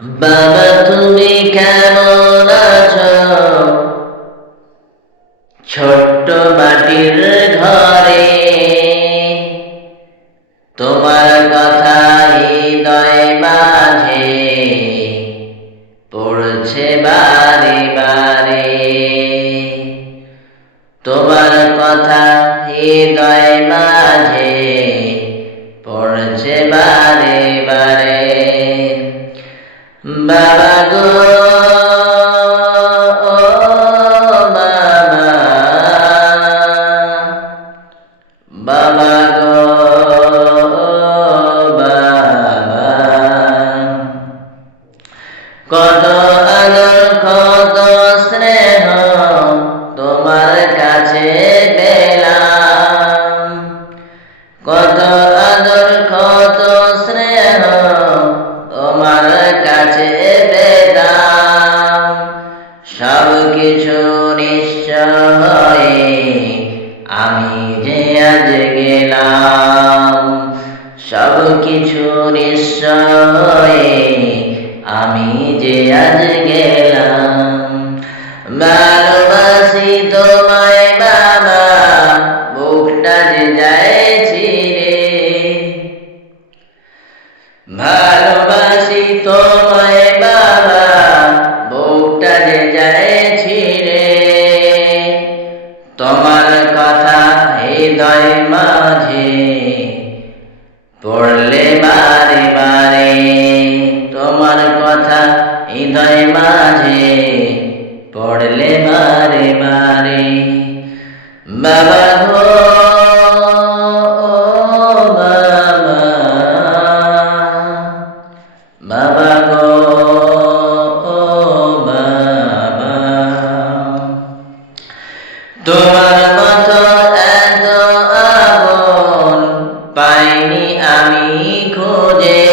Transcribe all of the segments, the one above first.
বাবা তুমি কেমন আছো? ছোট্ট মাটির ঘরে তোমার কথা হৃদয় মাঝে পড়ছে বারে বারে। তোমার কথা হৃদয় মাঝে পড়ছে বারে বারে। বাবা গো ও বাবা, বাবা গো বাবা, কত আদর কত স্নেহ তোমার কাছে পেলাম, কত আদর কত স্নেহ তোমার কাছে পেলাম। সব কিছু নিশ্চয় আমি যে আজ গেলাম, সব কিছু নিশ্চয় আমি যে আজ গেলাম। ভালোবাসি তোমায় বাবা, বুকটা যে যায় ছিঁড়ে। ভালোবাসি তোমায় বাবা, বুকটা যে যায় ছিঁড়ে। তোমার কথা হৃদয় মাঝে পড়লে বারে বারে, তোমার কথা হৃদয় মাঝে পড়লে বারে বারে। বাবা গো বাবা, বাবা গো বাবা, তোমার মতো এত আপন পাইনি আমি খুঁজে।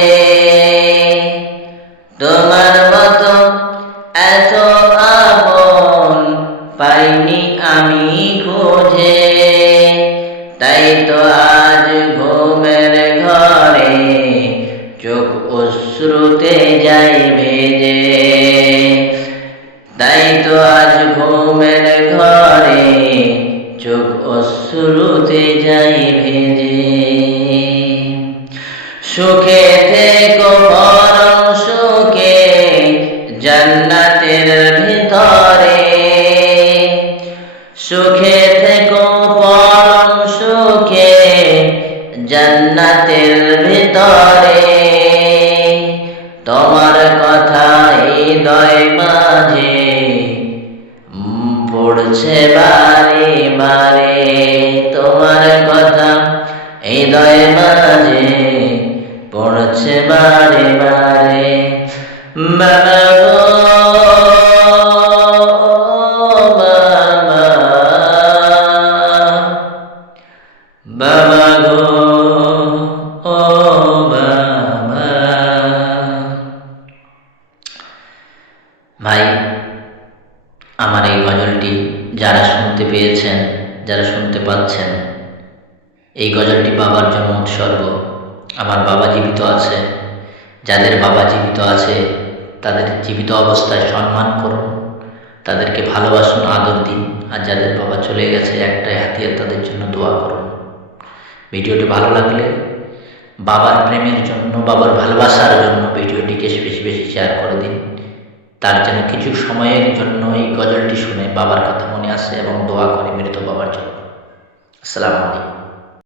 তোমার মতো এত আপন পাইনি আমি খুঁজে। তাই তো আজ ঘুমের ঘরে চোখ অশ্রুতে যাই ভেজে। তাই তো আজ ঘুমের ঘরে চোখ অশ্রুতে যাই ভেজে। সুখে থেকো পরম সুখে জান্নাতের ভিতরে, সুখে থেকো পরম সুখে জান্নাতের ভিতরে। তোমার কথা হৃদয় মাঝে পড়ছে বারে বারে, তোমার কথা হৃদয় মাঝে পড়ছে বারে বারে। বাবা গো বাবা, বাবা গো ও বাবা। ভাই, আমার এই গজলটি যারা শুনতে পেয়েছেন, যারা শুনতে পাচ্ছেন, এই গজলটি বাবার জন্য উৎসর্গ। আমার বাবা জীবিত আছে, যাদের বাবা জীবিত আছে তাদের জীবিত অবস্থায় সম্মান করুন, তাদেরকে ভালোবাসুন, আদর দিন। আর যাদের বাবা চলে গেছে একটাই হাতিয়ার, তাদের জন্য দোয়া করুন। ভিডিওটি ভালো লাগলে বাবার প্রেমের জন্য, বাবার ভালোবাসার জন্য ভিডিওটিকে বেশি বেশি শেয়ার করে দিন। তার যেন কিছু সময়ের জন্য এই গজলটি শুনে বাবার কথা মনে আসে এবং দোয়া করে মৃত বাবার জন্য। আসসালামু আলাইকুম।